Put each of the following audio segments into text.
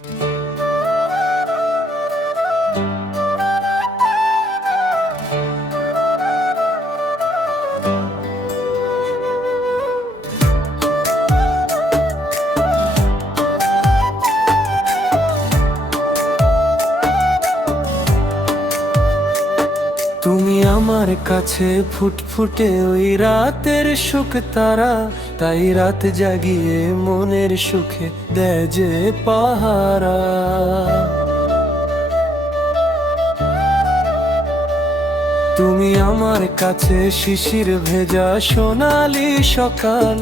তুমি আমার কাছে ফুটফুটে ওই রাতের সুখ তারা, তাই রাত জাগিয়ে মনের সুখে দেয় যে পাহারা। তুমি আমার কাছে শিশির ভেজা সোনালি সকাল,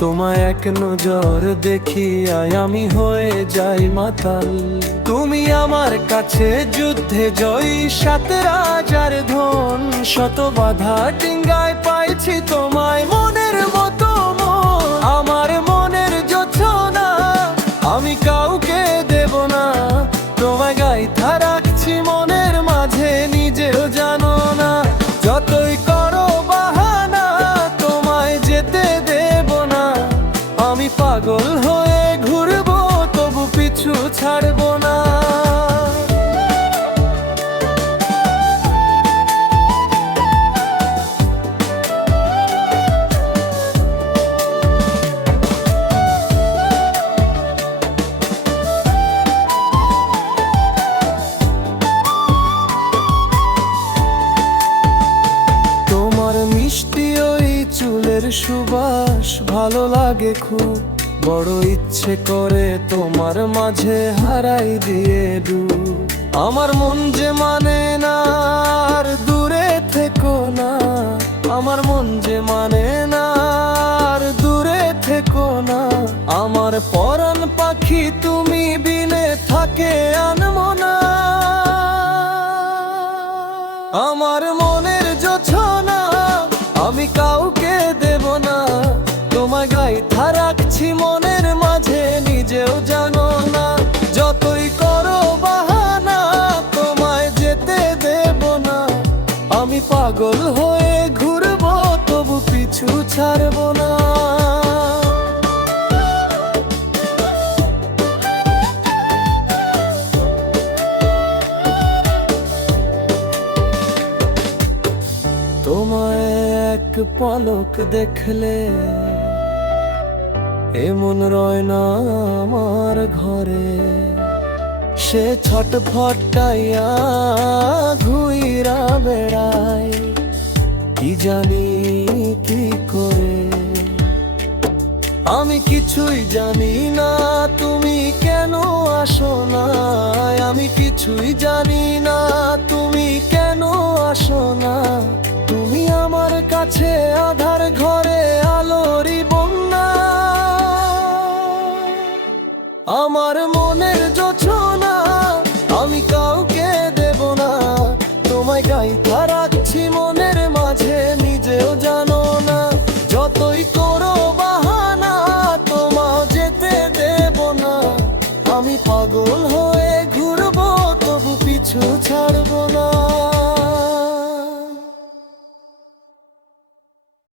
তোমায় এক নজর দেখিয়ায় আমি হয়ে যাই মাতাল। তুমি আমার কাছে যুদ্ধে জয়ী সাত রাজার ধন, শত বাধা ডিঙ্গায় পাইছি তোমায় মনের মতো মন। আমার মনের জোছনা আমি কাউকে দেব না, তোমায় গাইথা রাখছি মনের মাঝে নিজেও জানো না। যতই করো বাহানা তোমায় যেতে দেব না, আমি পাগল হয়ে ঘুরবো তবু পিছু ছাড়বো না। তোমার মিষ্টি ওই চুলের সুবাস ভালো লাগে খুব, বড় ইচ্ছে করে তোমার মাঝে হারাই দিয়ে ডুব। আমার মন যে মানে না আর দূরে থেকো না, আমার মন যে মানে না আর দূরে থেকো না। আমার পরাণ পাখি তুমি বিনে থাকে আনমনা। আমার মনের জোছনা আমি কাউকে দেব না, তোমায় গাইথা রাখছি মনের মাঝে নিজেও জানো না। যতই করো বাহানা তোমায় যেতে দেব না, আমি পাগল হয়ে ঘুরবো তবু পিছু ছাড়বো না। তোমায় এক পলক দেখলে এমন রয় না আমার ঘরে, সে ছটফটাইয়া ঘুইরা বেড়ায় কি জানি কি করে। আমি কিছুই জানি না তুমি কেন আসো না, আমি কিছুই জানি না তুমি কেন আসো না। তুমি আমার কাছে আধার ঘরে আলোরই বন্যা, আমার মনের জোছনা আমি কাউকে দেব না, তোমায় গাইথা রাখছি মনের মাঝে নিজেও জানো না। যতই করো বাহানা তোমায় যেতে দেব না, আমি পাগল হয়ে ঘুরবো তবু পিছু ছাড়বো না।